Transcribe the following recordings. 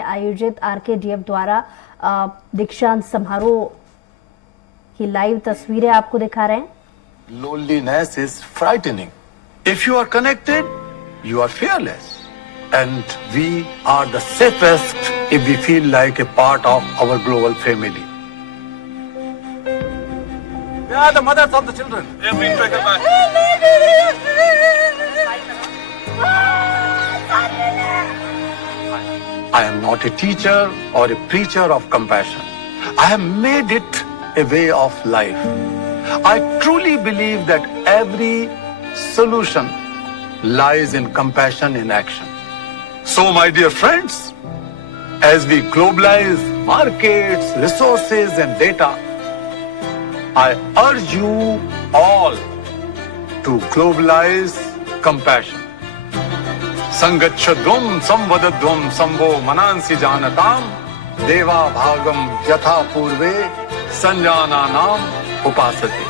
आयोजित आरकेडीएफ द्वारा दीक्षांत समारोह की लाइव तस्वीरें आपको दिखा रहे हैं। Loneliness is frightening. If you are connected, you are fearless. And we are the safest if we feel like a part of our global family. They are the mothers of the children. They have been taken back. I am not a teacher or a preacher of compassion. I have made it a way of life. I truly believe that every solution lies in compassion in action. So, my dear friends, as we globalize markets, resources, and data, I urge you all to globalize compassion. संगच्छध्वम संवदध्वम संभो मनांसि जानताम देवा भागम यथा पूर्वे संजानानाम उपासते।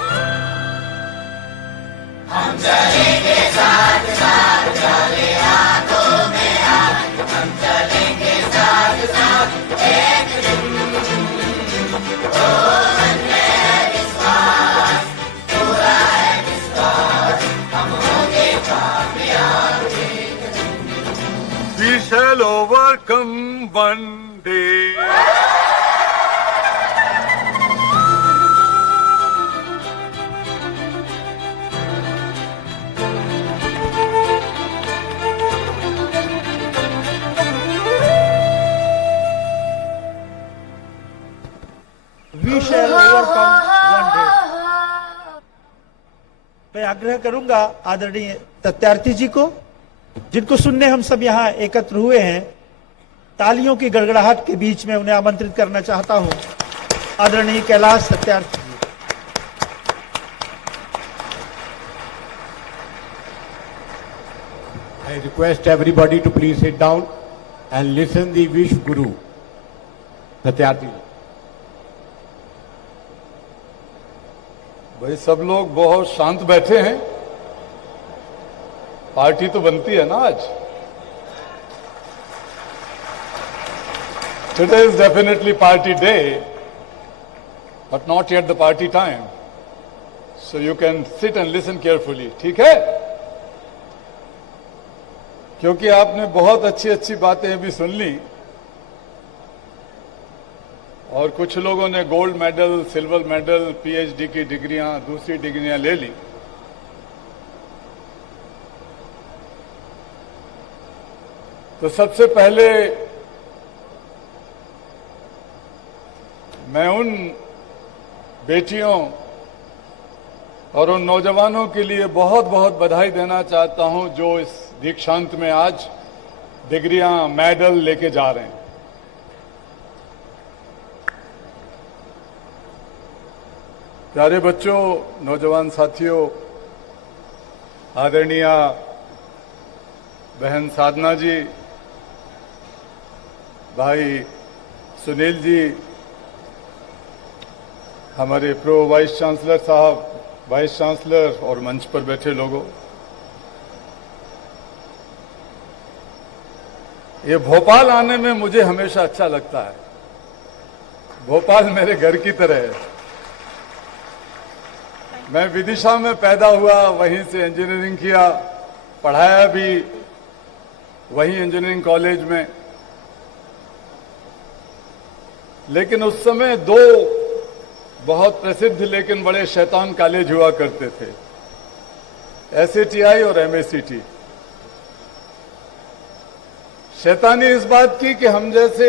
हम चलेंगे साथ साथ चले हाथों में हाथ, हम चलेंगे साथ साथ एक दिन। ओ मन में विश्वास, पूरा है विश्वास, हम होंगे कामयाब। We shall overcome one day. We shall overcome one day. मैं आग्रह करूंगा आदरणीय सत्यार्थी जी को, जिनको सुनने हम सब यहाँ एकत्र हुए हैं, तालियों की गड़गड़ाहट के बीच में उन्हें आमंत्रित करना चाहता हूं। आदरणीय कैलाश सत्यार्थी जी। I request everybody to please sit down and listen the wish guru Satyarthi जी। भाई सब लोग बहुत शांत बैठे हैं। पार्टी तो बनती है ना आज। Today is definitely party day, but not yet the party time. So you can sit and listen carefully. ठीक है? क्योंकि आपने बहुत अच्छी अच्छी बातें भी सुन ली और कुछ लोगों ने gold medal, silver medal, PhD की डिग्रियां, दूसरी डिग्रियां ले ली। तो सबसे पहले मैं उन बेटियों और उन नौजवानों के लिए बहुत बहुत बधाई देना चाहता हूं जो इस दीक्षांत में आज डिग्रियां, मेडल लेके जा रहे हैं। प्यारे बच्चों, नौजवान साथियों, आदरणीय बहन साधना जी, भाई सुनील जी, हमारे प्रो वाइस चांसलर साहब, वाइस चांसलर और मंच पर बैठे लोगों, ये भोपाल आने में मुझे हमेशा अच्छा लगता है। भोपाल मेरे घर की तरह है। मैं विदिशा में पैदा हुआ, वहीं से इंजीनियरिंग किया, पढ़ाया भी वहीं इंजीनियरिंग कॉलेज में। लेकिन उस समय दो बहुत प्रसिद्ध लेकिन बड़े शैतान कॉलेज हुआ करते थे, एसएटीआई और एमएसीटी। शैतानी इस बात की कि हम जैसे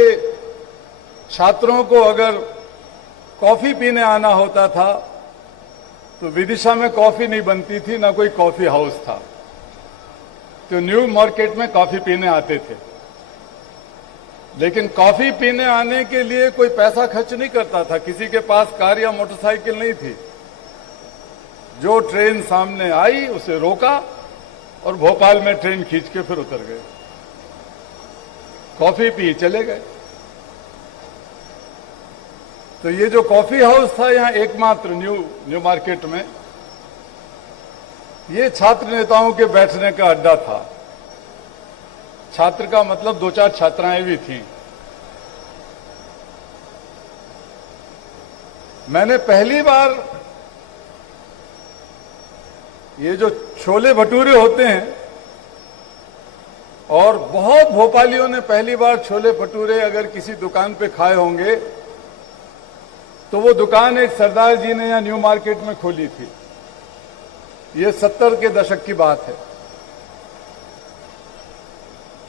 छात्रों को अगर कॉफी पीने आना होता था तो विदिशा में कॉफी नहीं बनती थी, ना कोई कॉफी हाउस था, तो न्यू मार्केट में कॉफी पीने आते थे। लेकिन कॉफी पीने आने के लिए कोई पैसा खर्च नहीं करता था, किसी के पास कार या मोटरसाइकिल नहीं थी। जो ट्रेन सामने आई उसे रोका और भोपाल में ट्रेन खींच के फिर उतर गए, कॉफी पी चले गए। तो ये जो कॉफी हाउस था यहाँ एकमात्र न्यू मार्केट में, ये छात्र नेताओं के बैठने का अड्डा था। छात्र का मतलब दो चार छात्राएं भी थीं, मैंने पहली बार ये जो छोले भटूरे होते हैं, और बहुत भोपालियों ने पहली बार छोले भटूरे अगर किसी दुकान पे खाए होंगे तो वो दुकान एक सरदार जी ने यहां न्यू मार्केट में खोली थी। ये 70 के दशक की बात है।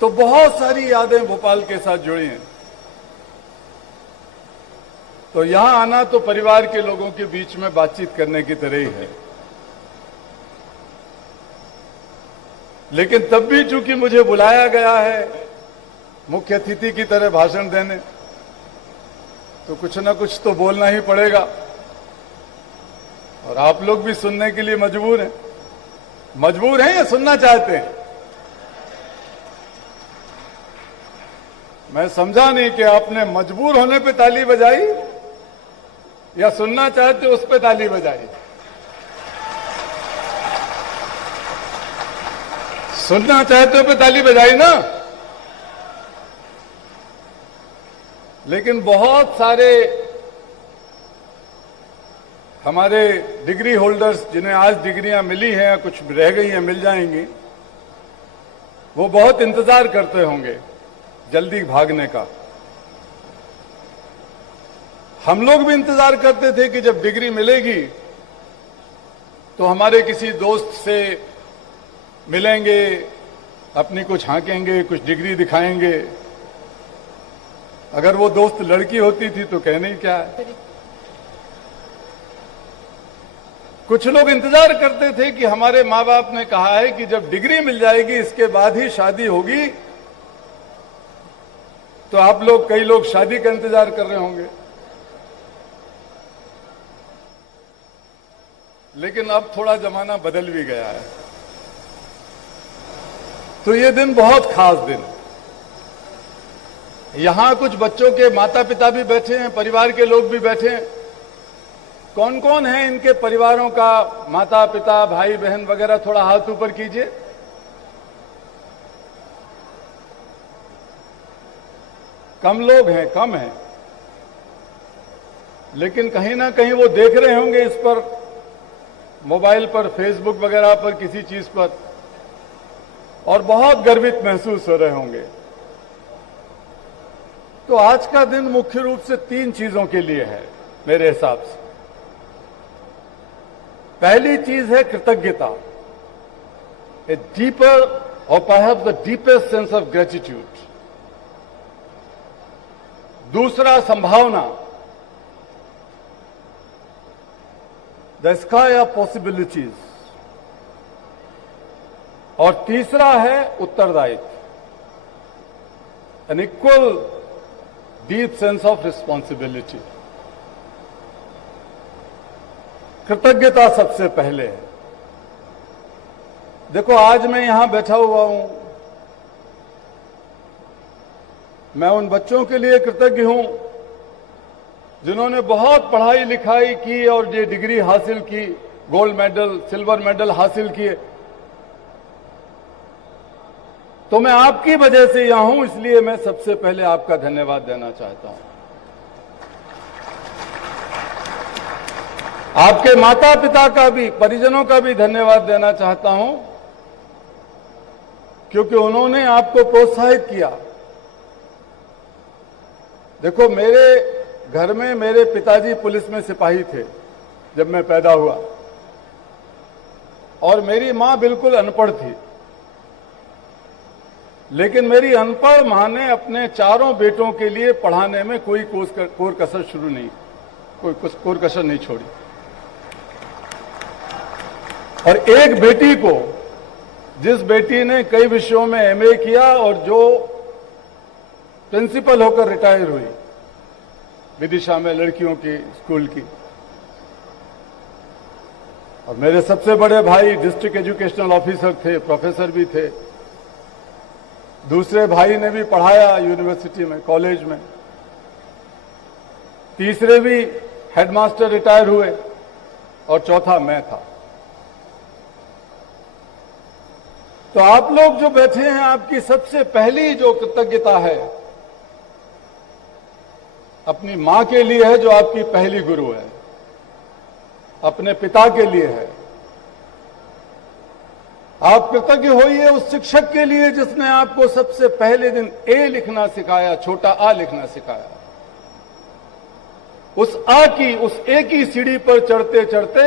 तो बहुत सारी यादें भोपाल के साथ जुड़ी हैं। तो यहां आना तो परिवार के लोगों के बीच में बातचीत करने की तरह ही है। लेकिन तब भी चूंकि मुझे बुलाया गया है मुख्य अतिथि की तरह भाषण देने, तो कुछ ना कुछ तो बोलना ही पड़ेगा। और आप लोग भी सुनने के लिए मजबूर हैं या सुनना चाहते हैं? मैं समझा नहीं कि आपने मजबूर होने पे ताली बजाई या सुनना चाहते उस पे ताली बजाई। सुनना चाहते हो पे ताली बजाई ना। लेकिन बहुत सारे हमारे डिग्री होल्डर्स जिन्हें आज डिग्रियां मिली हैं या कुछ रह गई हैं, मिल जाएंगी, वो बहुत इंतजार करते होंगे जल्दी भागने का। हम लोग भी इंतजार करते थे कि जब डिग्री मिलेगी तो हमारे किसी दोस्त से मिलेंगे, अपनी कुछ हाँकेंगे, कुछ डिग्री दिखाएंगे। अगर वो दोस्त लड़की होती थी तो कहने ही क्या है। कुछ लोग इंतजार करते थे कि हमारे माँ बाप ने कहा है कि जब डिग्री मिल जाएगी इसके बाद ही शादी होगी, तो आप लोग, कई लोग शादी का इंतजार कर रहे होंगे। लेकिन अब थोड़ा जमाना बदल भी गया है। तो ये दिन बहुत खास दिन। यहां कुछ बच्चों के माता पिता भी बैठे हैं, परिवार के लोग भी बैठे हैं। कौन कौन है इनके परिवारों का माता पिता, भाई बहन वगैरह? थोड़ा हाथ ऊपर कीजिए। कम लोग हैं, कम हैं, लेकिन कहीं ना कहीं वो देख रहे होंगे इस पर, मोबाइल पर, फेसबुक वगैरह पर, किसी चीज पर, और बहुत गर्वित महसूस हो रहे होंगे। तो आज का दिन मुख्य रूप से 3 चीजों के लिए है मेरे हिसाब से। पहली चीज है कृतज्ञता, ए डीपर और perhaps the deepest sense of gratitude. दूसरा संभावना, द स्काई ऑफ पॉसिबिलिटीज। और तीसरा है उत्तरदायित्व, an equal deep sense of responsibility. कृतज्ञता सबसे पहले है। देखो, आज मैं यहां बैठा हुआ हूं, मैं उन बच्चों के लिए कृतज्ञ हूं जिन्होंने बहुत पढ़ाई लिखाई की और ये डिग्री हासिल की, गोल्ड मेडल, सिल्वर मेडल हासिल किए। तो मैं आपकी वजह से यहां हूं, इसलिए मैं सबसे पहले आपका धन्यवाद देना चाहता हूं। आपके माता पिता का भी, परिजनों का भी धन्यवाद देना चाहता हूं, क्योंकि उन्होंने आपको प्रोत्साहित किया। देखो, मेरे घर में मेरे पिताजी पुलिस में सिपाही थे जब मैं पैदा हुआ, और मेरी मां बिल्कुल अनपढ़ थी। लेकिन मेरी अनपढ़ मां ने अपने 4 बेटों के लिए पढ़ाने में कोई कोर कसर नहीं छोड़ी। और एक बेटी को, जिस बेटी ने कई विषयों में एमए किया और जो प्रिंसिपल होकर रिटायर हुई विदिशा में लड़कियों की स्कूल की, और मेरे सबसे बड़े भाई डिस्ट्रिक्ट एजुकेशनल ऑफिसर थे, प्रोफेसर भी थे। दूसरे भाई ने भी पढ़ाया यूनिवर्सिटी में, कॉलेज में। तीसरे भी हेडमास्टर रिटायर हुए, और चौथा मैं था। तो आप लोग जो बैठे हैं, आपकी सबसे पहली जो कृतज्ञता है अपनी मां के लिए है, जो आपकी पहली गुरु है। अपने पिता के लिए है। आप कृतज्ञ होइए उस शिक्षक के लिए जिसने आपको सबसे पहले दिन ए लिखना सिखाया, छोटा आ लिखना सिखाया। उस ए की सीढ़ी पर चढ़ते चढ़ते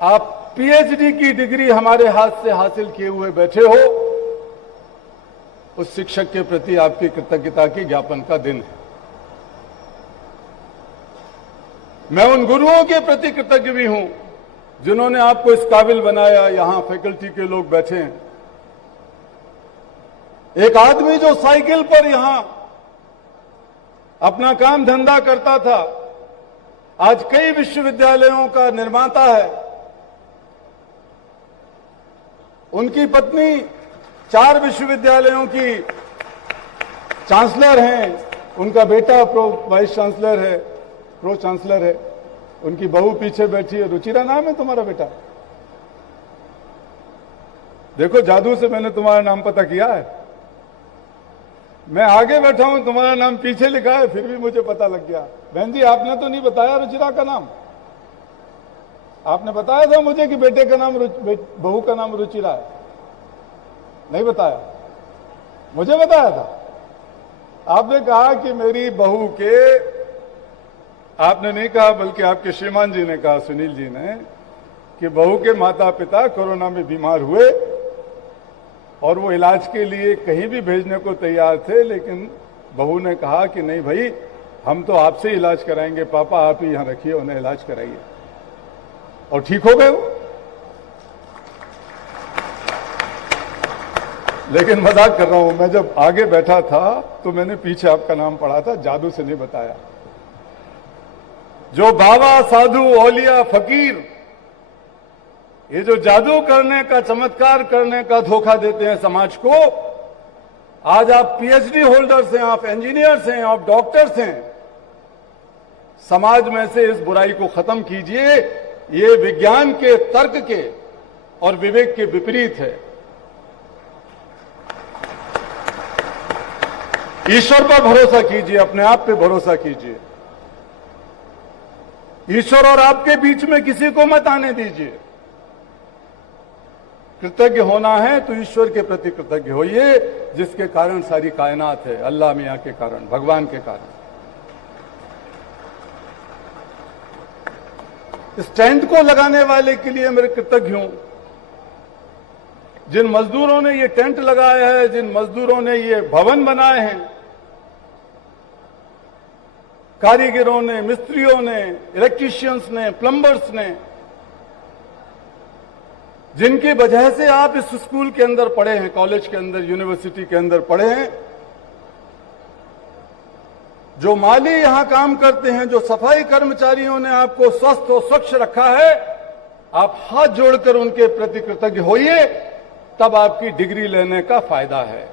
आप पीएचडी की डिग्री हमारे हाथ से हासिल किए हुए बैठे हो। उस शिक्षक के प्रति आपकी कृतज्ञता की ज्ञापन का दिन है। मैं उन गुरुओं के प्रति कृतज्ञ भी हूं जिन्होंने आपको इस काबिल बनाया। यहां फैकल्टी के लोग बैठे हैं। एक आदमी जो साइकिल पर यहां अपना काम धंधा करता था, आज कई विश्वविद्यालयों का निर्माता है। उनकी पत्नी 4 विश्वविद्यालयों की चांसलर हैं। उनका बेटा वाइस चांसलर है, प्रो चांसलर है। उनकी बहू पीछे बैठी है। रुचिरा नाम है तुम्हारा बेटा? देखो, जादू से मैंने तुम्हारा नाम पता किया है। मैं आगे बैठा हूं, तुम्हारा नाम पीछे लिखा है, फिर भी मुझे पता लग गया। बहन जी, आपने तो नहीं बताया रुचिरा का नाम? आपने बताया था मुझे कि बेटे का नाम बहू का नाम रुचिरा है? नहीं बताया? मुझे बताया था। आपने कहा कि मेरी बहू के, आपने नहीं कहा बल्कि आपके श्रीमान जी ने कहा, सुनील जी ने, कि बहू के माता पिता कोरोना में बीमार हुए और वो इलाज के लिए कहीं भी भेजने को तैयार थे, लेकिन बहू ने कहा कि नहीं भाई, हम तो आपसे इलाज कराएंगे, पापा आप ही यहां रखिए, उन्हें इलाज कराइए। और ठीक हो गए वो। लेकिन मजाक कर रहा हूं, मैं जब आगे बैठा था तो मैंने पीछे आपका नाम पढ़ा था, जादू से नहीं बताया। जो बाबा, साधु, औलिया, फकीर, ये जो जादू करने का, चमत्कार करने का धोखा देते हैं समाज को, आज आप पीएचडी होल्डर्स हैं, आप इंजीनियर्स हैं, आप डॉक्टर्स हैं। समाज में से इस बुराई को खत्म कीजिए। ये विज्ञान के, तर्क के और विवेक के विपरीत है। ईश्वर पर भरोसा कीजिए, अपने आप पे भरोसा कीजिए। ईश्वर और आपके बीच में किसी को मत आने दीजिए। कृतज्ञ होना है तो ईश्वर के प्रति कृतज्ञ होइए, जिसके कारण सारी कायनात है, अल्लाह मियां के कारण, भगवान के कारण। इस टेंट को लगाने वाले के लिए मैं कृतज्ञ हूं। जिन मजदूरों ने ये टेंट लगाया है, जिन मजदूरों ने ये भवन बनाए हैं, कारीगरों ने, मिस्त्रियों ने, इलेक्ट्रीशियंस ने, प्लम्बर्स ने, जिनकी वजह से आप इस स्कूल के अंदर पढ़े हैं, कॉलेज के अंदर, यूनिवर्सिटी के अंदर पढ़े हैं, जो माली यहां काम करते हैं, जो सफाई कर्मचारियों ने आपको स्वस्थ और स्वच्छ रखा है, आप हाथ जोड़कर उनके प्रति कृतज्ञ होइए, तब आपकी डिग्री लेने का फायदा है।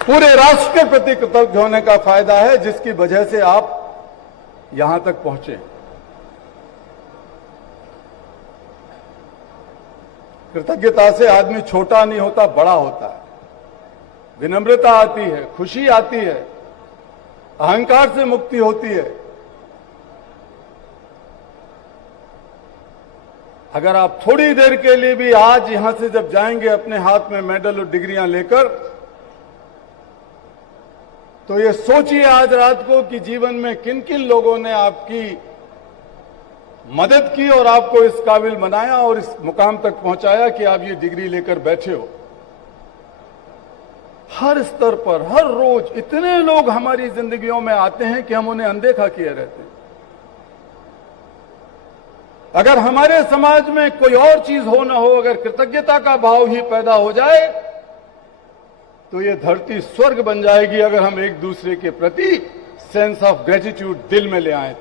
पूरे राष्ट्र के प्रति कृतज्ञ होने का फायदा है, जिसकी वजह से आप यहां तक पहुंचे। कृतज्ञता से आदमी छोटा नहीं होता, बड़ा होता है। विनम्रता आती है, खुशी आती है, अहंकार से मुक्ति होती है। अगर आप थोड़ी देर के लिए भी आज यहां से जब जाएंगे अपने हाथ में मेडल और डिग्रियां लेकर, तो ये सोचिए आज रात को कि जीवन में किन किन लोगों ने आपकी मदद की और आपको इस काबिल बनाया और इस मुकाम तक पहुंचाया कि आप ये डिग्री लेकर बैठे हो। हर स्तर पर, हर रोज इतने लोग हमारी जिंदगियों में आते हैं कि हम उन्हें अनदेखा किए रहते हैं। अगर हमारे समाज में कोई और चीज हो ना हो, अगर कृतज्ञता का भाव ही पैदा हो जाए, तो ये धरती स्वर्ग बन जाएगी। अगर हम एक दूसरे के प्रति सेंस ऑफ ग्रेटिट्यूड दिल में ले आए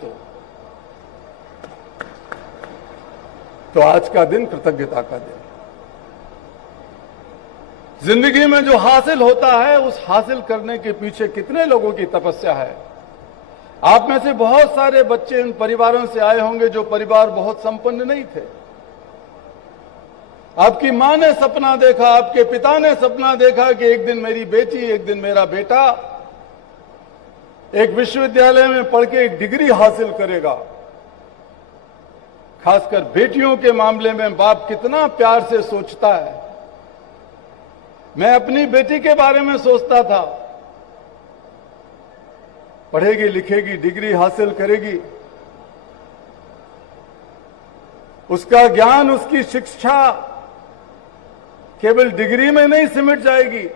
तो आज का दिन कृतज्ञता का दिन। जिंदगी में जो हासिल होता है, उस हासिल करने के पीछे कितने लोगों की तपस्या है। आप में से बहुत सारे बच्चे इन परिवारों से आए होंगे जो परिवार बहुत संपन्न नहीं थे। आपकी मां ने सपना देखा, आपके पिता ने सपना देखा कि एक दिन मेरी बेटी, एक दिन मेरा बेटा एक विश्वविद्यालय में पढ़ के एक डिग्री हासिल करेगा, खासकर बेटियों के मामले में बाप कितना प्यार से सोचता है। मैं अपनी बेटी के बारे में सोचता था, पढ़ेगी लिखेगी डिग्री हासिल करेगी, उसका ज्ञान उसकी शिक्षा केवल डिग्री में नहीं सिमट जाएगी,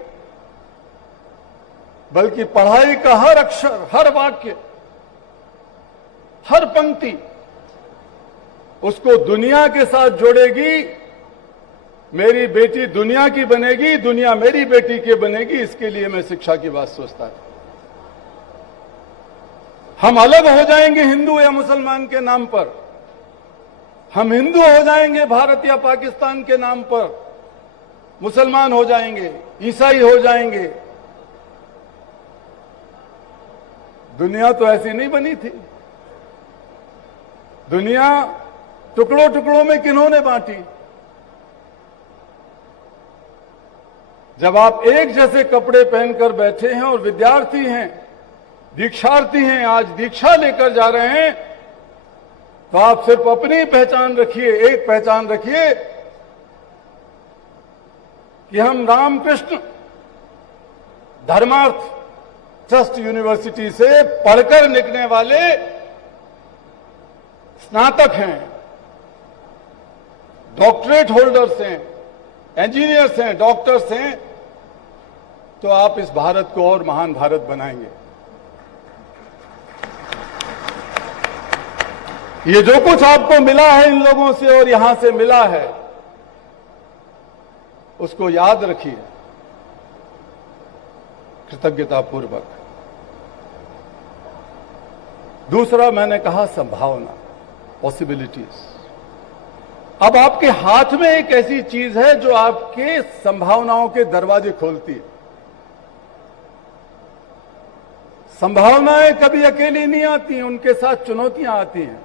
बल्कि पढ़ाई का हर अक्षर, हर वाक्य, हर पंक्ति उसको दुनिया के साथ जोड़ेगी। मेरी बेटी दुनिया की बनेगी, दुनिया मेरी बेटी की बनेगी। इसके लिए मैं शिक्षा की बात सोचता था। हम अलग हो जाएंगे हिंदू या मुसलमान के नाम पर, हम हिंदू हो जाएंगे भारत या पाकिस्तान के नाम पर, मुसलमान हो जाएंगे, ईसाई हो जाएंगे। दुनिया तो ऐसी नहीं बनी थी। दुनिया टुकड़ों टुकड़ों में किन्होंने बांटी? जब आप एक जैसे कपड़े पहनकर बैठे हैं और विद्यार्थी हैं, दीक्षार्थी हैं, आज दीक्षा लेकर जा रहे हैं, तो आप सिर्फ अपनी पहचान रखिए, एक पहचान रखिए कि हम रामकृष्ण धर्मार्थ ट्रस्ट यूनिवर्सिटी से पढ़कर निकलने वाले स्नातक हैं, डॉक्टरेट होल्डर्स हैं, इंजीनियर्स हैं, डॉक्टर्स हैं। तो आप इस भारत को और महान भारत बनाएंगे। ये जो कुछ आपको मिला है इन लोगों से और यहां से मिला है, उसको याद रखिए कृतज्ञतापूर्वक। दूसरा मैंने कहा संभावना, पॉसिबिलिटीज। अब आपके हाथ में एक ऐसी चीज है जो आपके संभावनाओं के दरवाजे खोलती है। संभावनाएं कभी अकेली नहीं आती, उनके साथ चुनौतियां आती हैं।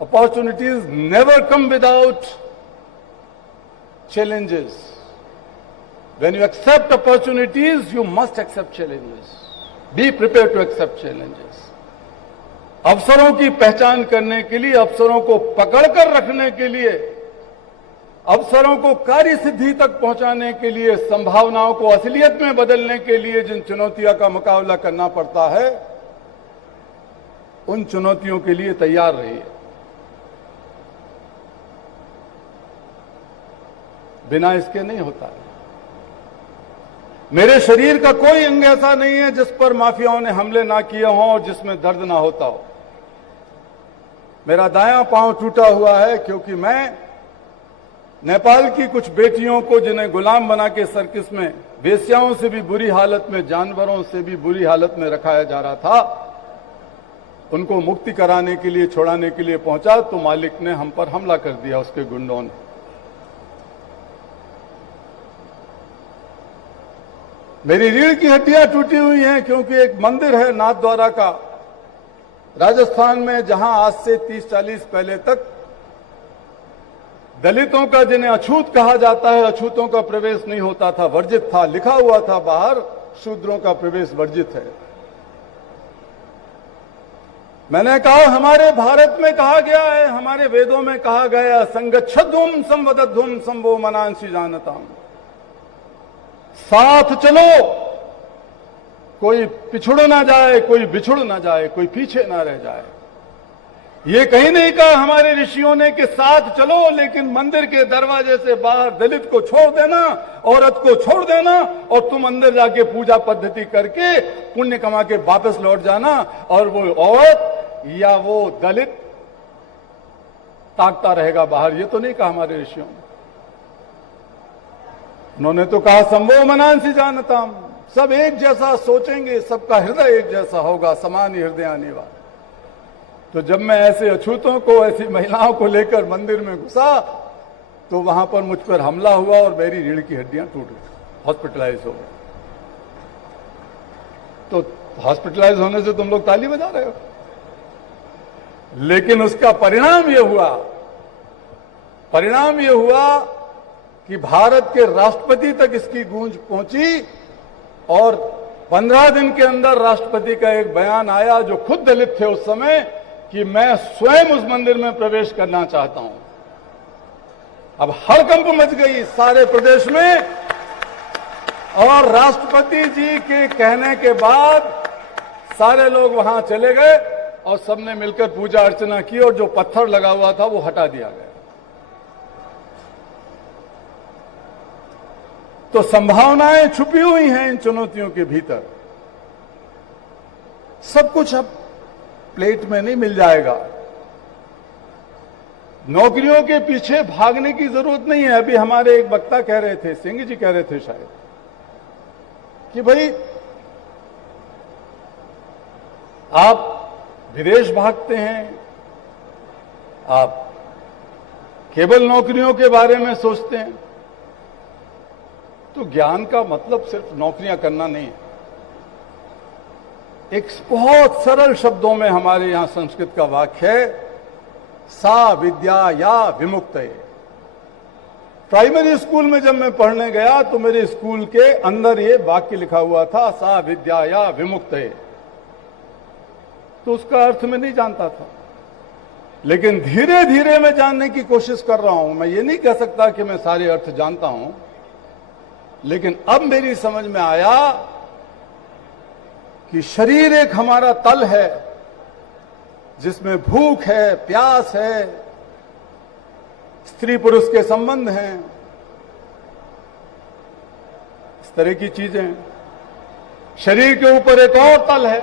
Opportunities never come without challenges. When you accept opportunities, you must accept challenges. Be prepared to accept challenges. अवसरों की पहचान करने के लिए, अवसरों को पकड़कर रखने के लिए, अवसरों को कार्य सिद्धि तक पहुंचाने के लिए, संभावनाओं को असलियत में बदलने के लिए जिन चुनौतियों का मुकाबला करना पड़ता है, उन चुनौतियों के लिए तैयार रहिए। बिना इसके नहीं होता है। मेरे शरीर का कोई अंग ऐसा नहीं है जिस पर माफियाओं ने हमले ना किए हों और जिसमें दर्द ना होता हो। मेरा दायां पांव टूटा हुआ है क्योंकि मैं नेपाल की कुछ बेटियों को, जिन्हें गुलाम बना के सर्किस में वेश्याओं से भी बुरी हालत में, जानवरों से भी बुरी हालत में रखाया जा रहा था, उनको मुक्ति कराने के लिए, छुड़ाने के लिए पहुंचा तो मालिक ने हम पर हमला कर दिया, उसके गुंडों ने। मेरी रीढ़ की हड्डियां टूटी हुई हैं क्योंकि एक मंदिर है नाथद्वारा का राजस्थान में, जहां आज से 30-40 पहले तक दलितों का, जिन्हें अछूत कहा जाता है, अछूतों का प्रवेश नहीं होता था, वर्जित था, लिखा हुआ था बाहर, शूद्रों का प्रवेश वर्जित है। मैंने कहा हमारे भारत में कहा गया है, हमारे वेदों में कहा गया, संगच्छध्वम संवदध्वम संभो मनांसी जानताम, साथ चलो, कोई पिछड़ ना जाए, कोई बिछुड़ ना जाए, कोई पीछे ना रह जाए। ये कहीं नहीं कहा हमारे ऋषियों ने कि साथ चलो, लेकिन मंदिर के दरवाजे से बाहर दलित को छोड़ देना, औरत को छोड़ देना, और तुम अंदर जाके पूजा पद्धति करके पुण्य कमा के वापस लौट जाना, और वो औरत या वो दलित ताकता रहेगा बाहर। ये तो नहीं कहा हमारे ऋषियों ने। उन्होंने तो कहा संभव मनांसी जानताम, सब एक जैसा सोचेंगे, सबका हृदय एक जैसा होगा, समान ही हृदय आने वाला। तो जब मैं ऐसे अछूतों को, ऐसी महिलाओं को लेकर मंदिर में घुसा तो वहां पर मुझ पर हमला हुआ और मेरी रीढ़ की हड्डियां टूट गई, हॉस्पिटलाइज हो गए। तो हॉस्पिटलाइज होने से तुम लोग ताली बजा रहे हो, लेकिन उसका परिणाम यह हुआ कि भारत के राष्ट्रपति तक इसकी गूंज पहुंची और 15 दिन के अंदर राष्ट्रपति का एक बयान आया, जो खुद दलित थे उस समय, कि मैं स्वयं उस मंदिर में प्रवेश करना चाहता हूं। अब हड़कंप मच गई सारे प्रदेश में, और राष्ट्रपति जी के कहने के बाद सारे लोग वहां चले गए और सबने मिलकर पूजा अर्चना की, और जो पत्थर लगा हुआ था वो हटा दिया गया। तो संभावनाएं छुपी हुई हैं इन चुनौतियों के भीतर। सब कुछ अब प्लेट में नहीं मिल जाएगा। नौकरियों के पीछे भागने की जरूरत नहीं है। अभी हमारे एक वक्ता कह रहे थे, सिंह जी कह रहे थे शायद, कि भाई आप विदेश भागते हैं, आप केवल नौकरियों के बारे में सोचते हैं, तो ज्ञान का मतलब सिर्फ नौकरियां करना नहीं है। एक बहुत सरल शब्दों में हमारे यहां संस्कृत का वाक्य है, सा विद्या या विमुक्तये। प्राइमरी स्कूल में जब मैं पढ़ने गया तो मेरे स्कूल के अंदर ये वाक्य लिखा हुआ था, सा विद्या या विमुक्तये। तो उसका अर्थ मैं नहीं जानता था, लेकिन धीरे धीरे मैं जानने की कोशिश कर रहा हूं। मैं ये नहीं कह सकता कि मैं सारे अर्थ जानता हूं, लेकिन अब मेरी समझ में आया कि शरीर एक हमारा तल है, जिसमें भूख है, प्यास है, स्त्री पुरुष के संबंध हैं, इस तरह की चीजें। शरीर के ऊपर एक और तल है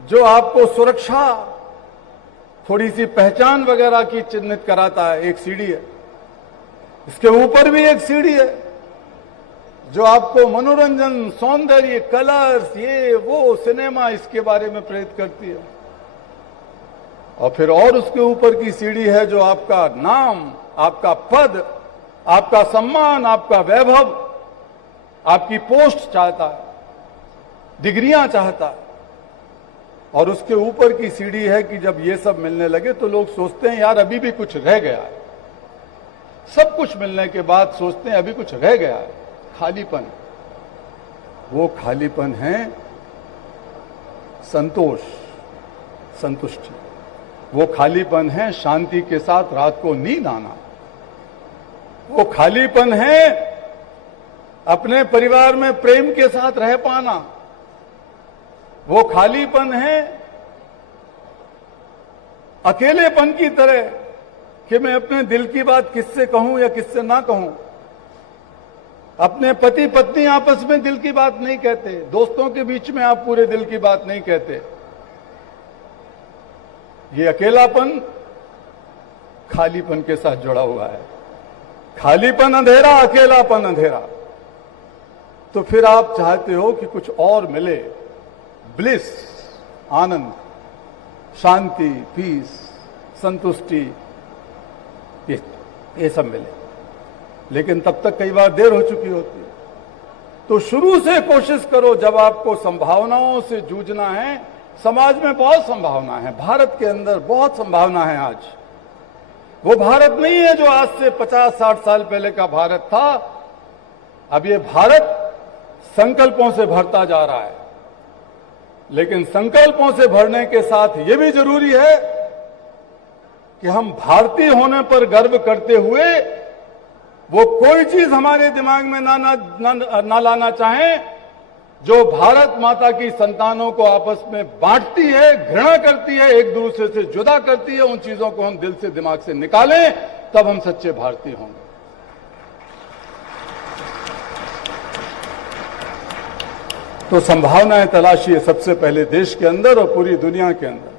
जो आपको सुरक्षा, थोड़ी सी पहचान वगैरह की चिन्हित कराता है, एक सीढ़ी है। इसके ऊपर भी एक सीढ़ी है जो आपको मनोरंजन, सौंदर्य, कलर्स, ये वो सिनेमा, इसके बारे में प्रेरित करती है। और फिर और उसके ऊपर की सीढ़ी है जो आपका नाम, आपका पद, आपका सम्मान, आपका वैभव, आपकी पोस्ट चाहता है, डिग्रियां चाहता है। और उसके ऊपर की सीढ़ी है कि जब ये सब मिलने लगे तो लोग सोचते हैं यार अभी भी कुछ रह गया है। सब कुछ मिलने के बाद सोचते हैं अभी कुछ रह गया है, खालीपन। वो खालीपन है संतोष, संतुष्टि। वो खालीपन है शांति के साथ रात को नींद आना। वो खालीपन है अपने परिवार में प्रेम के साथ रह पाना। वो खालीपन है अकेलेपन की तरह कि मैं अपने दिल की बात किससे कहूं या किससे ना कहूं। अपने पति पत्नी आपस में दिल की बात नहीं कहते, दोस्तों के बीच में आप पूरे दिल की बात नहीं कहते। ये अकेलापन खालीपन के साथ जुड़ा हुआ है। खालीपन अंधेरा, अकेलापन अंधेरा। तो फिर आप चाहते हो कि कुछ और मिले, ब्लिस, आनंद, शांति, पीस, संतुष्टि, ये सब मिले। लेकिन तब तक कई बार देर हो चुकी होती है। तो शुरू से कोशिश करो, जब आपको संभावनाओं से जूझना है। समाज में बहुत संभावना है, भारत के अंदर बहुत संभावना है। आज वो भारत नहीं है जो आज से 50-60 साल पहले का भारत था। अब ये भारत संकल्पों से भरता जा रहा है, लेकिन संकल्पों से भरने के साथ ये भी जरूरी है कि हम भारतीय होने पर गर्व करते हुए वो कोई चीज हमारे दिमाग में ना लाना चाहें जो भारत माता की संतानों को आपस में बांटती है, घृणा करती है, एक दूसरे से जुदा करती है। उन चीजों को हम दिल से, दिमाग से निकालें, तब हम सच्चे भारतीय होंगे। तो संभावनाएं तलाशिए सबसे पहले देश के अंदर और पूरी दुनिया के अंदर।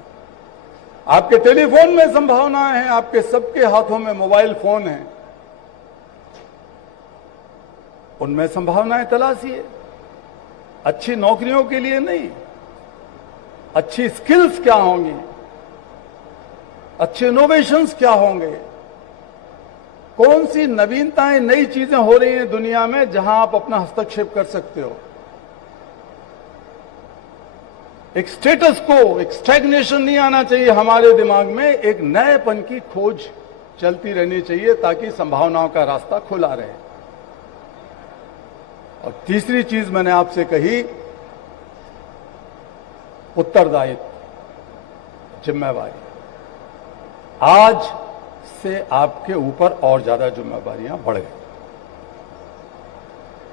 आपके टेलीफोन में संभावनाएं हैं, आपके सबके हाथों में मोबाइल फोन है, उनमें संभावनाएं तलाशिए। अच्छी नौकरियों के लिए नहीं, अच्छी स्किल्स क्या होंगी, अच्छे इनोवेशंस क्या होंगे, कौन सी नवीनताएं, नई चीजें हो रही हैं दुनिया में जहां आप अपना हस्तक्षेप कर सकते हो। एक स्टेटस को, एक स्टैग्नेशन नहीं आना चाहिए हमारे दिमाग में। एक नएपन की खोज चलती रहनी चाहिए ताकि संभावनाओं का रास्ता खुला रहे। और तीसरी चीज मैंने आपसे कही उत्तरदायित्व, जिम्मेवारी। आज से आपके ऊपर और ज्यादा जिम्मेवारियां बढ़ गई।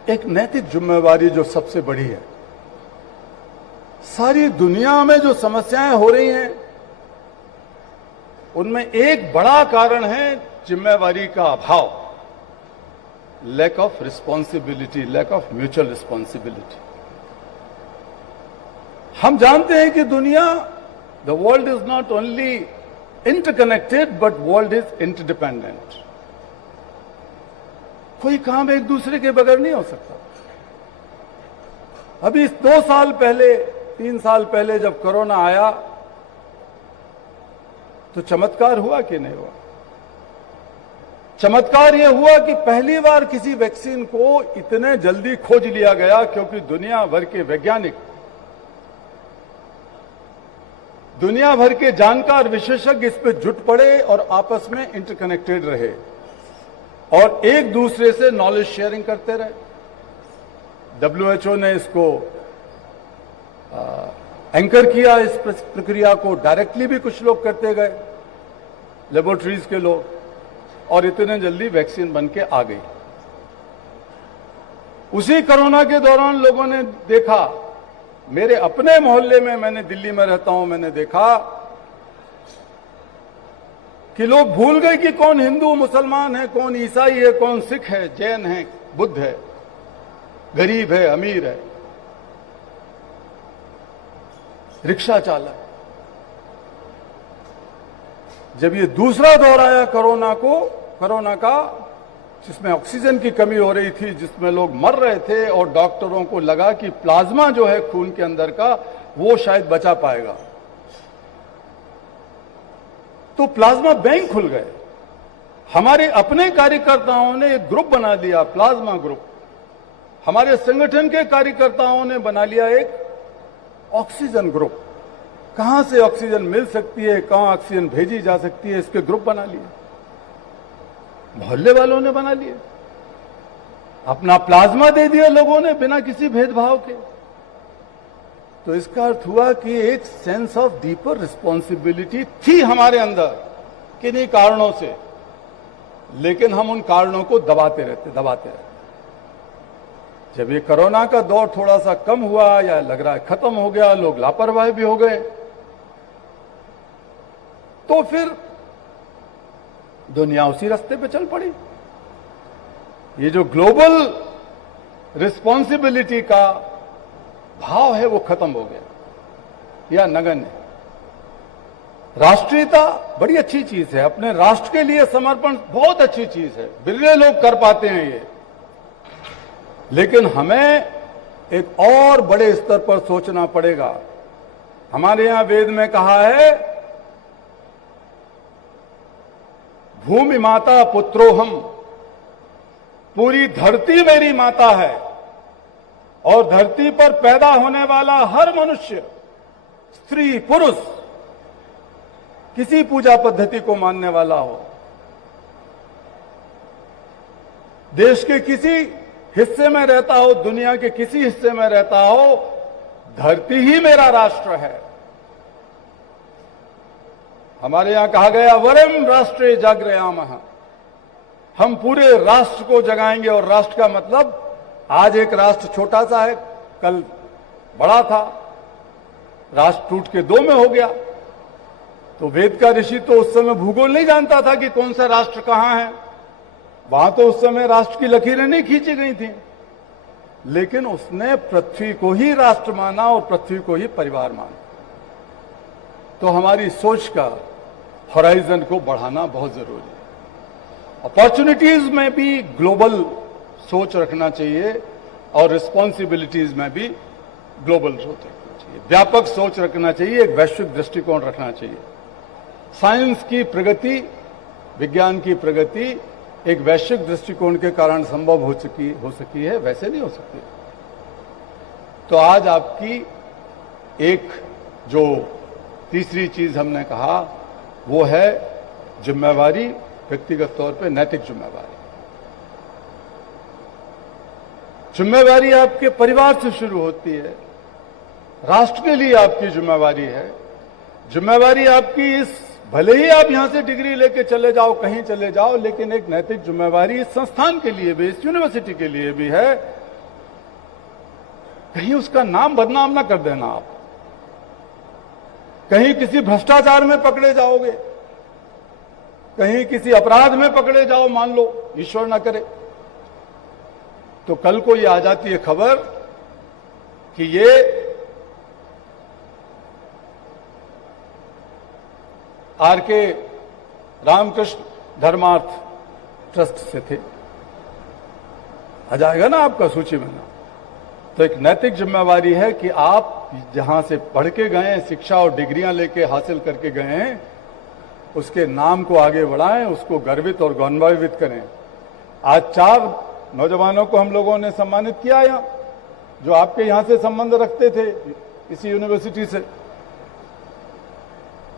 एक नैतिक जिम्मेवारी जो सबसे बड़ी है, सारी दुनिया में जो समस्याएं हो रही हैं उनमें एक बड़ा कारण है जिम्मेवारी का अभाव, lack of responsibility, lack of mutual responsibility. हम जानते हैं कि दुनिया, the world is not only interconnected but world is interdependent. कोई काम एक दूसरे के बगैर नहीं हो सकता। अभी 2 साल पहले, 3 साल पहले जब कोरोना आया तो चमत्कार हुआ कि नहीं हुआ? चमत्कार यह हुआ कि पहली बार किसी वैक्सीन को इतने जल्दी खोज लिया गया, क्योंकि दुनिया भर के वैज्ञानिक, दुनिया भर के जानकार विशेषज्ञ इस पर जुट पड़े और आपस में इंटरकनेक्टेड रहे और एक दूसरे से नॉलेज शेयरिंग करते रहे। WHO ने इसको एंकर किया, इस प्रक्रिया को डायरेक्टली भी कुछ लोग करते गए, लेबोरेटरीज के लोग, और इतने जल्दी वैक्सीन बन के आ गई। उसी कोरोना के दौरान लोगों ने देखा, मेरे अपने मोहल्ले में, मैंने दिल्ली में रहता हूं, मैंने देखा कि लोग भूल गए कि कौन हिंदू मुसलमान है, कौन ईसाई है, कौन सिख है, जैन है, बुद्ध है, गरीब है, अमीर है, रिक्शा चालक। जब ये दूसरा दौर आया कोरोना का, जिसमें ऑक्सीजन की कमी हो रही थी, जिसमें लोग मर रहे थे और डॉक्टरों को लगा कि प्लाज्मा जो है खून के अंदर का, वो शायद बचा पाएगा, तो प्लाज्मा बैंक खुल गए। हमारे अपने कार्यकर्ताओं ने एक ग्रुप बना दिया, प्लाज्मा ग्रुप। हमारे संगठन के कार्यकर्ताओं ने बना लिया एक ऑक्सीजन ग्रुप। कहां से ऑक्सीजन मिल सकती है, कहां ऑक्सीजन भेजी जा सकती है, इसके ग्रुप बना लिए, मोहल्ले वालों ने बना लिए, अपना प्लाज्मा दे दिया लोगों ने बिना किसी भेदभाव के। तो इसका अर्थ हुआ कि एक सेंस ऑफ डीपर रिस्पॉन्सिबिलिटी थी हमारे अंदर किन्हीं कारणों से, लेकिन हम उन कारणों को दबाते रहते। जब ये कोरोना का दौर थोड़ा सा कम हुआ या लग रहा है खत्म हो गया, लोग लापरवाह भी हो गए, तो फिर दुनिया उसी रास्ते पे चल पड़ी। ये जो ग्लोबल रिस्पॉन्सिबिलिटी का भाव है वो खत्म हो गया या नगण्य। राष्ट्रीयता बड़ी अच्छी चीज है, अपने राष्ट्र के लिए समर्पण बहुत अच्छी चीज है, बिरले लोग कर पाते हैं ये, लेकिन हमें एक और बड़े स्तर पर सोचना पड़ेगा। हमारे यहां वेद में कहा है, भूमि माता पुत्रोहम, पूरी धरती मेरी माता है, और धरती पर पैदा होने वाला हर मनुष्य, स्त्री पुरुष, किसी पूजा पद्धति को मानने वाला हो, देश के किसी हिस्से में रहता हो, दुनिया के किसी हिस्से में रहता हो, धरती ही मेरा राष्ट्र है। हमारे यहां कहा गया, वरम राष्ट्रे जागरयामः, हम पूरे राष्ट्र को जगाएंगे। और राष्ट्र का मतलब, आज एक राष्ट्र छोटा सा है, कल बड़ा था, राष्ट्र टूट के 2 में हो गया। तो वेद का ऋषि तो उस समय भूगोल नहीं जानता था कि कौन सा राष्ट्र कहां है, वहां तो उस समय राष्ट्र की लकीरें नहीं खींची गई थी, लेकिन उसने पृथ्वी को ही राष्ट्र माना और पृथ्वी को ही परिवार माना। तो हमारी सोच का होराइजन को बढ़ाना बहुत जरूरी है। अपॉर्चुनिटीज में भी ग्लोबल सोच रखना चाहिए और रिस्पॉन्सिबिलिटीज में भी ग्लोबल सोच रखना चाहिए, व्यापक सोच रखना चाहिए, एक वैश्विक दृष्टिकोण रखना चाहिए। साइंस की प्रगति, विज्ञान की प्रगति एक वैश्विक दृष्टिकोण के कारण संभव हो सकी है, वैसे नहीं हो सकती। तो आज आपकी एक जो तीसरी चीज हमने कहा वो है जिम्मेवारी, व्यक्तिगत तौर पे नैतिक जिम्मेवारी। जिम्मेवारी आपके परिवार से शुरू होती है, राष्ट्र के लिए आपकी जिम्मेवारी है। जिम्मेवारी आपकी इस, भले ही आप यहां से डिग्री लेके चले जाओ, कहीं चले जाओ, लेकिन एक नैतिक जिम्मेवारी इस संस्थान के लिए भी, इस यूनिवर्सिटी के लिए भी है। कहीं उसका नाम बदनाम ना कर देना आप, कहीं किसी भ्रष्टाचार में पकड़े जाओगे, कहीं किसी अपराध में पकड़े जाओ, मान लो ईश्वर ना करे, तो कल को ये आ जाती है खबर कि ये आर.के. रामकृष्ण धर्मार्थ ट्रस्ट से थे, आ जाएगा ना आपका सूची में ना। तो एक नैतिक जिम्मेवारी है कि आप जहां से पढ़ के गए, शिक्षा और डिग्रियां लेके हासिल करके गए हैं, उसके नाम को आगे बढ़ाएं, उसको गर्वित और गौरवान्वित करें। आज 4 नौजवानों को हम लोगों ने सम्मानित किया यहां, जो आपके यहां से संबंध रखते थे इसी यूनिवर्सिटी से,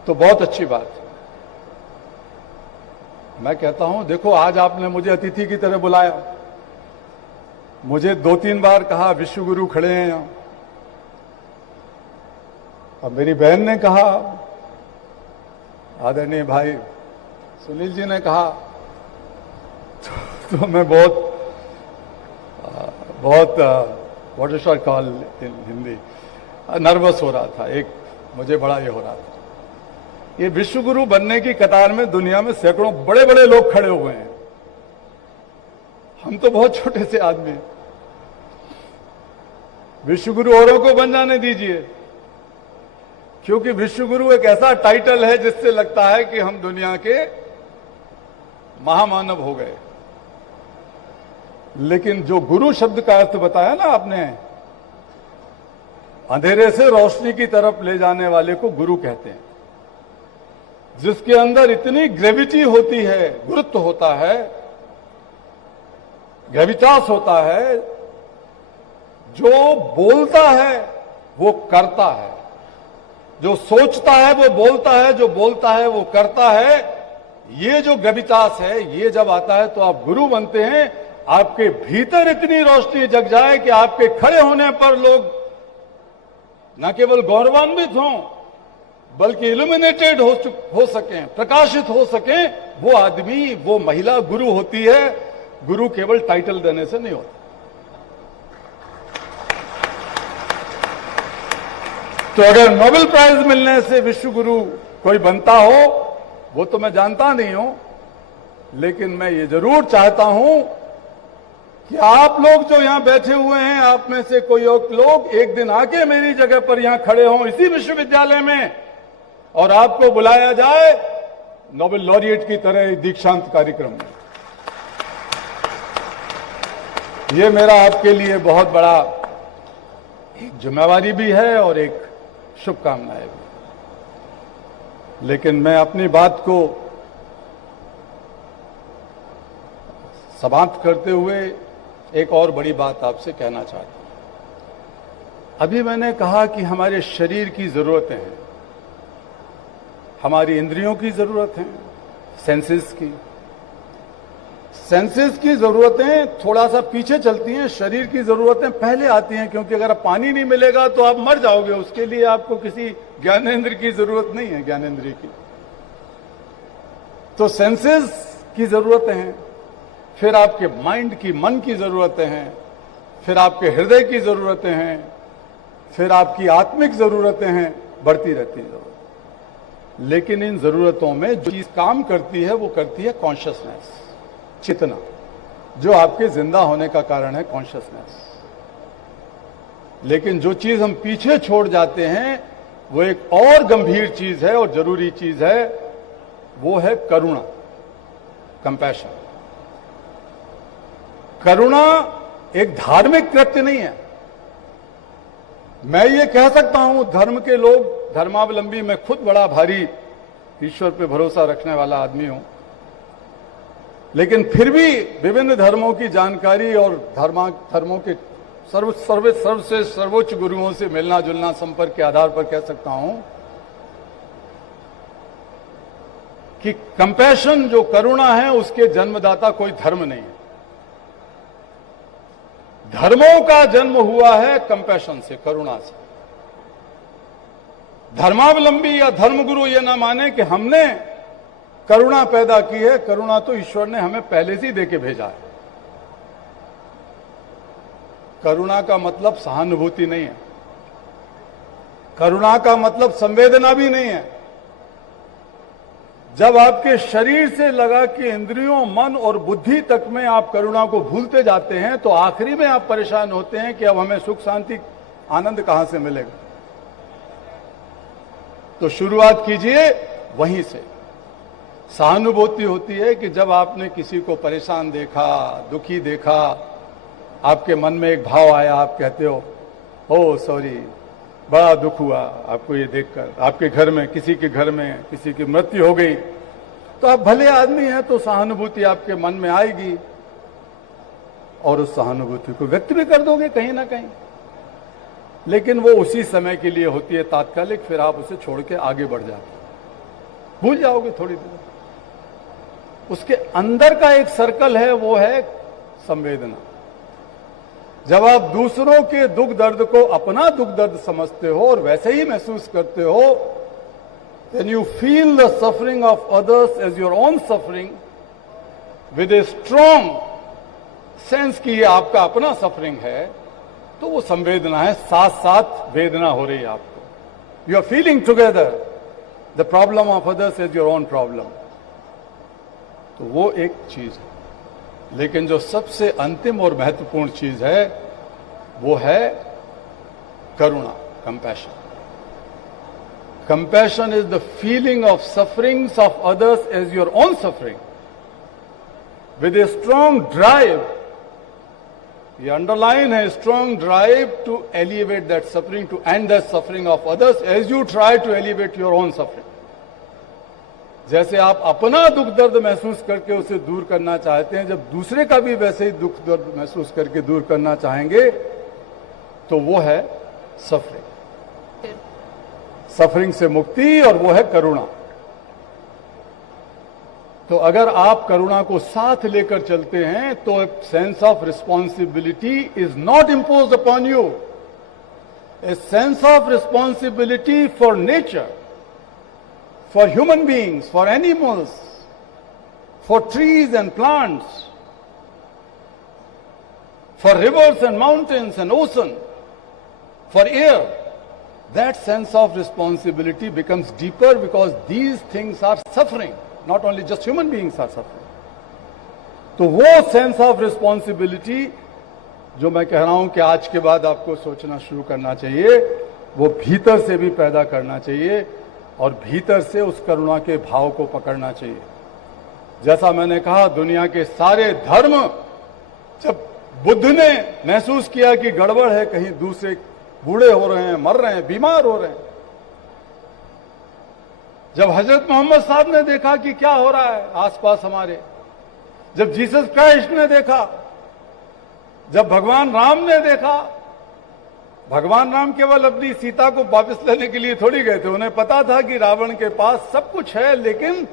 तो बहुत अच्छी बात है। मैं कहता हूं, देखो आज आपने मुझे अतिथि की तरह बुलाया, मुझे 2-3 बार कहा विश्व गुरु खड़े हैं यहां, अब मेरी बहन ने कहा, आदरणीय भाई सुनील जी ने कहा, तो मैं बहुत what is call in Hindi, nervous हो रहा था। एक मुझे बड़ा ये हो रहा था। ये विश्व गुरु बनने की कतार में दुनिया में सैकड़ों बड़े बड़े लोग खड़े हुए हैं, हम तो बहुत छोटे से आदमी हैं। विश्व गुरु औरों को बन जाने दीजिए, क्योंकि विश्व गुरु एक ऐसा टाइटल है जिससे लगता है कि हम दुनिया के महामानव हो गए। लेकिन जो गुरु शब्द का अर्थ बताया ना आपने, अंधेरे से रोशनी की तरफ ले जाने वाले को गुरु कहते हैं, जिसके अंदर इतनी ग्रेविटी होती है, गुरुत्व होता है, ग्रेविटास होता है, जो बोलता है वो करता है, जो सोचता है वो बोलता है, जो बोलता है वो करता है। ये जो ग्रेविटास है, ये जब आता है तो आप गुरु बनते हैं। आपके भीतर इतनी रोशनी जग जाए कि आपके खड़े होने पर लोग न केवल गौरवान्वित हों, बल्कि इल्यूमिनेटेड हो सकें, प्रकाशित हो सकें। वो आदमी, वो महिला गुरु होती है। गुरु केवल टाइटल देने से नहीं होता। तो अगर नोबेल प्राइज मिलने से विश्व गुरु कोई बनता हो, वो तो मैं जानता नहीं हूं, लेकिन मैं ये जरूर चाहता हूं कि आप लोग जो यहां बैठे हुए हैं, आप में से कोई और लोग एक दिन आके मेरी जगह पर यहां खड़े हों इसी विश्वविद्यालय में, और आपको बुलाया जाए नोबेल लॉरिएट की तरह दीक्षांत कार्यक्रम में। ये मेरा आपके लिए बहुत बड़ा एक जिम्मेवारी भी है और एक शुभकामनाएं भी। लेकिन मैं अपनी बात को समाप्त करते हुए एक और बड़ी बात आपसे कहना चाहता हूं। अभी मैंने कहा कि हमारे शरीर की जरूरतें हैं, हमारी इंद्रियों की जरूरत है, सेंसेस की जरूरतें थोड़ा सा पीछे चलती हैं, शरीर की जरूरतें पहले आती हैं, क्योंकि अगर पानी नहीं मिलेगा तो आप मर जाओगे। उसके लिए आपको किसी ज्ञानेंद्र की जरूरत नहीं है, ज्ञानेंद्रिय की। तो सेंसेस की जरूरतें हैं, फिर आपके माइंड की, मन की जरूरतें हैं, फिर आपके हृदय की जरूरतें हैं, फिर आपकी आत्मिक जरूरतें हैं, बढ़ती रहती है जरूरत। लेकिन इन जरूरतों में जो चीज काम करती है वो करती है कॉन्शियसनेस, चेतना, जो आपके जिंदा होने का कारण है, कॉन्शियसनेस। लेकिन जो चीज हम पीछे छोड़ जाते हैं वो एक और गंभीर चीज है और जरूरी चीज है, वो है करुणा, कंपैशन। करुणा एक धार्मिक कृत्य नहीं है। मैं ये कह सकता हूं, धर्म के लोग, धर्मावलंबी, मैं खुद बड़ा भारी ईश्वर पे भरोसा रखने वाला आदमी हूं, लेकिन फिर भी विभिन्न धर्मों की जानकारी और धर्मों के सर्वोच्च गुरुओं से मिलना जुलना, संपर्क के आधार पर कह सकता हूं कि कंपैशन, जो करुणा है, उसके जन्मदाता कोई धर्म नहीं है। धर्मों का जन्म हुआ है कंपैशन से, करुणा से। धर्मावलंबी या धर्मगुरु ये ना माने कि हमने करुणा पैदा की है। करुणा तो ईश्वर ने हमें पहले से ही देके भेजा है। करुणा का मतलब सहानुभूति नहीं है, करुणा का मतलब संवेदना भी नहीं है। जब आपके शरीर से लगा कि इंद्रियों, मन और बुद्धि तक में आप करुणा को भूलते जाते हैं तो आखिरी में आप परेशान होते हैं कि अब हमें सुख शांति आनंद कहां से मिलेगा। तो शुरुआत कीजिए वहीं से। सहानुभूति होती है कि जब आपने किसी को परेशान देखा, दुखी देखा, आपके मन में एक भाव आया, आप कहते हो ओ सॉरी, बड़ा दुख हुआ आपको ये देखकर, आपके घर में, किसी के घर में किसी की मृत्यु हो गई, तो आप भले आदमी हैं तो सहानुभूति आपके मन में आएगी और उस सहानुभूति को व्यक्त भी कर दोगे कहीं ना कहीं। लेकिन वो उसी समय के लिए होती है, तात्कालिक, फिर आप उसे छोड़ के आगे बढ़ जाते, भूल जाओगे थोड़ी देर। उसके अंदर का एक सर्कल है, वो है संवेदना। जब आप दूसरों के दुख दर्द को अपना दुख दर्द समझते हो और वैसे ही महसूस करते हो, then you feel the suffering of others as your own suffering with a strong sense कि ये आपका अपना सफरिंग है, तो वो संवेदना है, साथ साथ वेदना हो रही है आपको। You are feeling together the problem of others as your own problem. तो वो एक चीज है। लेकिन जो सबसे अंतिम और महत्वपूर्ण चीज है वो है करुणा, compassion. Compassion is the feeling of sufferings of others as your own suffering with a strong drive. ये अंडरलाइन है, strong drive to elevate that suffering, to end that suffering of others as you try to elevate your own suffering. जैसे आप अपना दुख दर्द महसूस करके उसे दूर करना चाहते हैं, जब दूसरे का भी वैसे ही दुख दर्द महसूस करके दूर करना चाहेंगे तो वो है सफरिंग, सफरिंग से मुक्ति, और वो है करुणा। तो अगर आप करुणा को साथ लेकर चलते हैं तो sense of responsibility is not imposed upon you, a sense of responsibility for nature, for human beings, for animals, for trees and plants, for rivers and mountains and ocean, for air. That sense of responsibility becomes deeper because these things are suffering. Not only just human beings are suffering. तो वो sense of responsibility जो मैं कह रहा हूं कि आज के बाद आपको सोचना शुरू करना चाहिए, वो भीतर से भी पैदा करना चाहिए और भीतर से उस करुणा के भाव को पकड़ना चाहिए। जैसा मैंने कहा, दुनिया के सारे धर्म, जब बुद्ध ने महसूस किया कि गड़बड़ है, कहीं दूसरे बूढ़े हो रहे हैं, मर रहे हैं, बीमार हो रहे हैं, जब हजरत मोहम्मद साहब ने देखा कि क्या हो रहा है आसपास हमारे, जब जीसस क्राइस्ट ने देखा, जब भगवान राम ने देखा, भगवान राम केवल अपनी सीता को वापस लेने के लिए थोड़ी गए थे, उन्हें पता था कि रावण के पास सब कुछ है लेकिन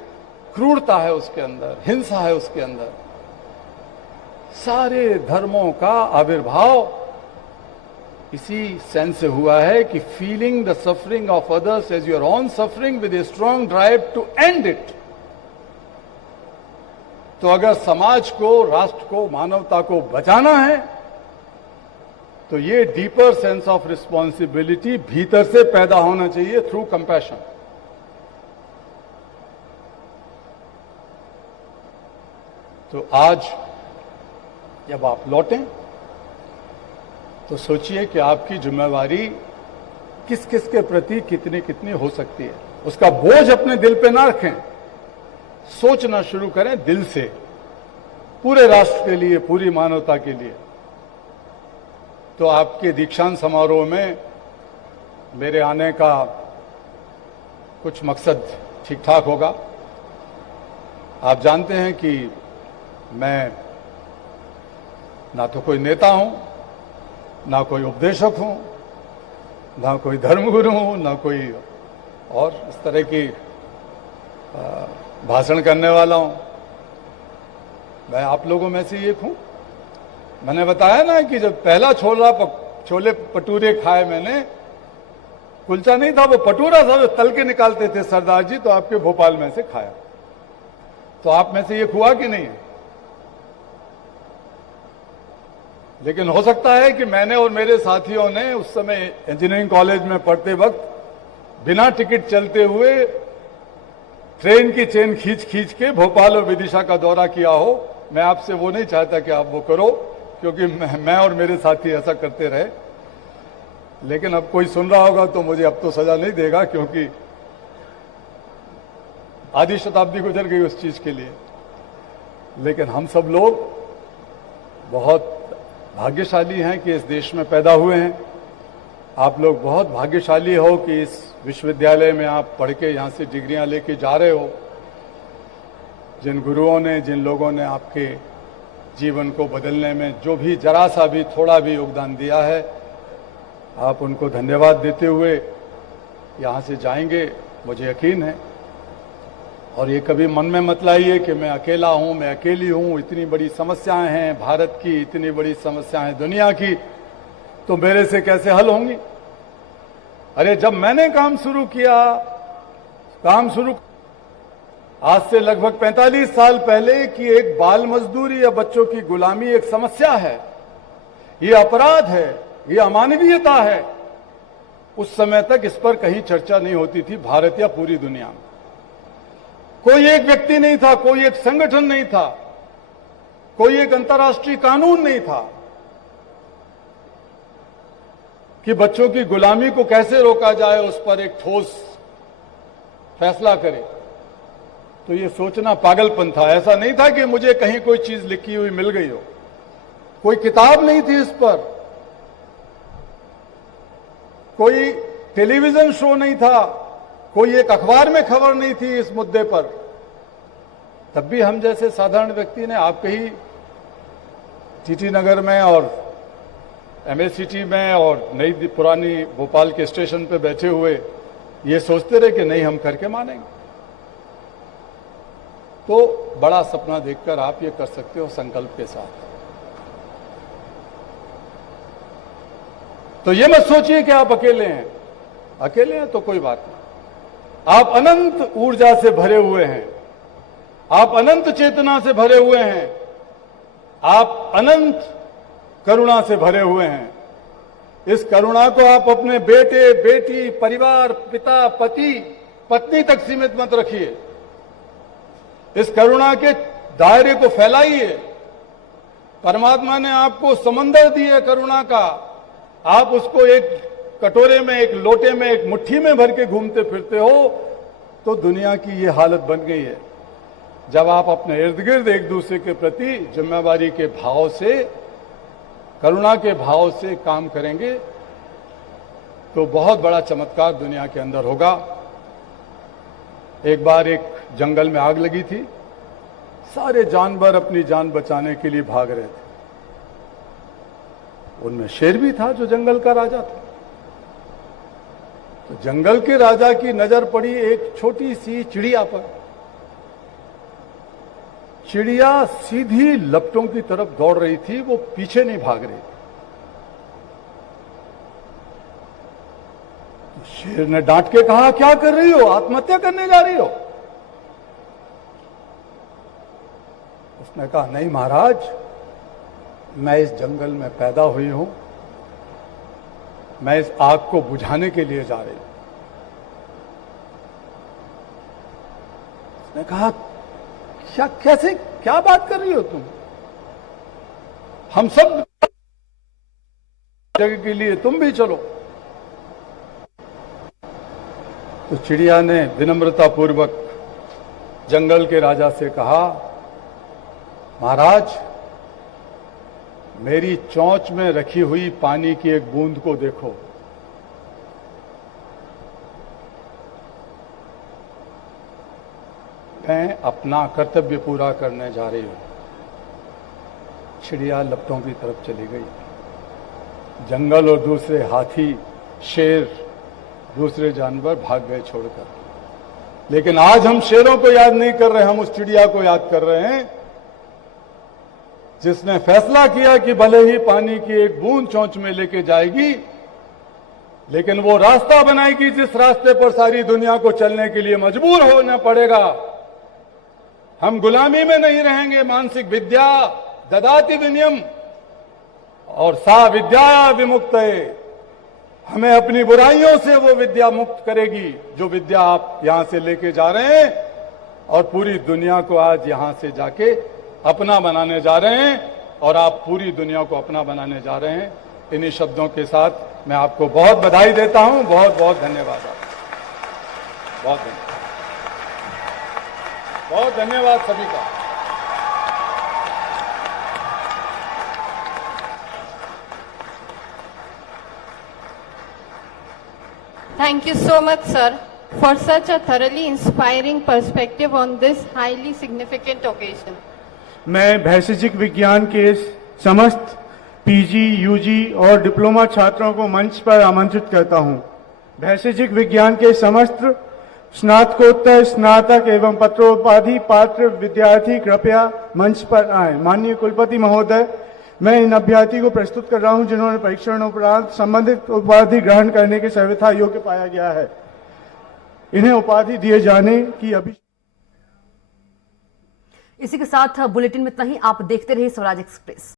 क्रूरता है उसके अंदर, हिंसा है उसके अंदर। सारे धर्मों का आविर्भाव इसी सेंस से हुआ है कि feeling the suffering of others as your own suffering with a strong drive to end it. तो अगर समाज को, राष्ट्र को, मानवता को बचाना है तो ये डीपर सेंस ऑफ रिस्पॉन्सिबिलिटी भीतर से पैदा होना चाहिए थ्रू कंपैशन। तो आज जब आप लौटें तो सोचिए कि आपकी जिम्मेवारी किस किस के प्रति कितनी कितनी हो सकती है। उसका बोझ अपने दिल पे ना रखें, सोचना शुरू करें दिल से, पूरे राष्ट्र के लिए, पूरी मानवता के लिए। तो आपके दीक्षांत समारोह में मेरे आने का कुछ मकसद ठीक ठाक होगा। आप जानते हैं कि मैं ना तो कोई नेता हूं, ना कोई उपदेशक हूं, ना कोई धर्मगुरु हूं, ना कोई और इस तरह की भाषण करने वाला हूं। मैं आप लोगों में से एक हूं। मैंने बताया ना कि जब पहला छोले भटूरे खाए मैंने, कुलचा नहीं था, वो पटूरा था जो तल के निकालते थे सरदार जी, तो आपके भोपाल में से खाया। तो आप में से ये हुआ कि नहीं? लेकिन हो सकता है कि मैंने और मेरे साथियों ने उस समय इंजीनियरिंग कॉलेज में पढ़ते वक्त बिना टिकट चलते हुए ट्रेन की चेन खींच खींच के भोपाल और विदिशा का दौरा किया हो। मैं आपसे वो नहीं चाहता कि आप वो करो, क्योंकि मैं और मेरे साथी ऐसा करते रहे। लेकिन अब कोई सुन रहा होगा तो मुझे अब तो सजा नहीं देगा, क्योंकि आधी शताब्दी गुजर गई उस चीज के लिए। लेकिन हम सब लोग बहुत भाग्यशाली हैं कि इस देश में पैदा हुए हैं। आप लोग बहुत भाग्यशाली हो कि इस विश्वविद्यालय में आप पढ़ के यहां से डिग्रियां लेके जा रहे हो। जिन गुरुओं ने, जिन लोगों ने आपके जीवन को बदलने में जो भी जरा सा भी थोड़ा भी योगदान दिया है, आप उनको धन्यवाद देते हुए यहां से जाएंगे, मुझे यकीन है। और ये कभी मन में मत लाइए कि मैं अकेला हूं, मैं अकेली हूं, इतनी बड़ी समस्याएं हैं भारत की, इतनी बड़ी समस्याएं दुनिया की, तो मेरे से कैसे हल होंगी? अरे जब मैंने काम शुरू किया, आज से लगभग 45 साल पहले, कि एक बाल मजदूरी या बच्चों की गुलामी एक समस्या है, ये अपराध है, ये अमानवीयता है, उस समय तक इस पर कहीं चर्चा नहीं होती थी भारत या पूरी दुनिया में। कोई एक व्यक्ति नहीं था, कोई एक संगठन नहीं था, कोई एक अंतर्राष्ट्रीय कानून नहीं था कि बच्चों की गुलामी को कैसे रोका जाए, उस पर एक ठोस फैसला करे। तो ये सोचना पागलपन था। ऐसा नहीं था कि मुझे कहीं कोई चीज लिखी हुई मिल गई हो, कोई किताब नहीं थी इस पर, कोई टेलीविजन शो नहीं था, कोई एक अखबार में खबर नहीं थी इस मुद्दे पर। तब भी हम जैसे साधारण व्यक्ति ने, आपके ही टीटी नगर में और एमए सिटी में और नई पुरानी भोपाल के स्टेशन पे बैठे हुए ये सोचते रहे कि नहीं, हम करके मानेंगे। तो बड़ा सपना देखकर आप ये कर सकते हो संकल्प के साथ। तो ये मत सोचिए कि आप अकेले हैं। अकेले हैं तो कोई बात नहीं, आप अनंत ऊर्जा से भरे हुए हैं, आप अनंत चेतना से भरे हुए हैं, आप अनंत करुणा से भरे हुए हैं। इस करुणा को आप अपने बेटे, बेटी, परिवार, पिता, पति, पत्नी तक सीमित मत रखिए। इस करुणा के दायरे को फैलाइए। परमात्मा ने आपको समंदर दिए करुणा का, आप उसको एक कटोरे में, एक लोटे में, एक मुट्ठी में भर के घूमते फिरते हो, तो दुनिया की ये हालत बन गई है। जब आप अपने इर्द गिर्द एक दूसरे के प्रति जिम्मेवारी के भाव से, करुणा के भाव से काम करेंगे, तो बहुत बड़ा चमत्कार दुनिया के अंदर होगा। एक बार एक जंगल में आग लगी थी, सारे जानवर अपनी जान बचाने के लिए भाग रहे थे। उनमें शेर भी था जो जंगल का राजा था। तो जंगल के राजा की नजर पड़ी एक छोटी सी चिड़िया पर। चिड़िया सीधी लपटों की तरफ दौड़ रही थी, वो पीछे नहीं भाग रही थी। तो शेर ने डांट के कहा, क्या कर रही हो, आत्महत्या करने जा रही हो? उसने कहा, नहीं महाराज, मैं इस जंगल में पैदा हुई हूं, मैं इस आग को बुझाने के लिए जा रही हूं। उसने कहा, क्या, कैसे, क्या बात कर रही हो तुम? हम सब जगह के लिए, तुम भी चलो। तो चिड़िया ने विनम्रता पूर्वक जंगल के राजा से कहा, महाराज, मेरी चोंच में रखी हुई पानी की एक बूंद को देखो। मैं अपना कर्तव्य पूरा करने जा रही हूं। चिड़िया लपटों की तरफ चली गई। जंगल और दूसरे हाथी, शेर, दूसरे जानवर भाग गए छोड़कर। लेकिन आज हम शेरों को याद नहीं कर रहे, हम उस चिड़िया को याद कर रहे हैं जिसने फैसला किया कि भले ही पानी की एक बूंद चोंच में लेके जाएगी, लेकिन वो रास्ता बनाएगी जिस रास्ते पर सारी दुनिया को चलने के लिए मजबूर होना पड़ेगा। हम गुलामी में नहीं रहेंगे। मानसिक विद्या ददाति विनयम और सा विद्या विमुक्तये, हमें अपनी बुराइयों से वो विद्या मुक्त करेगी जो विद्या आप यहां से लेके जा रहे हैं और पूरी दुनिया को आज यहां से जाके अपना बनाने जा रहे हैं और आप पूरी दुनिया को अपना बनाने जा रहे हैं। इन्हीं शब्दों के साथ मैं आपको बहुत बधाई देता हूं। बहुत बहुत धन्यवाद। आपको बहुत धन्यवाद। बहुत धन्यवाद सभी का। Thank you so much, sir, for such a thoroughly inspiring perspective on this highly significant occasion. मैं भैषजिक विज्ञान के समस्त पीजी, यूजी और डिप्लोमा छात्रों को मंच पर आमंत्रित करता हूं। भैषजिक विज्ञान के समस्त स्नातकोत्तर, स्नातक एवं पत्रोपाधि पात्र विद्यार्थी कृपया मंच पर आए। माननीय कुलपति महोदय, मैं इन अभ्यर्थी को प्रस्तुत कर रहा हूं जिन्होंने परीक्षण उपरांत संबंधित उपाधि ग्रहण करने के सर्वथा योग्य पाया गया है। इन्हें उपाधि दिए जाने की अभी। इसी के साथ बुलेटिन में इतना ही। आप देखते रहिए स्वराज एक्सप्रेस।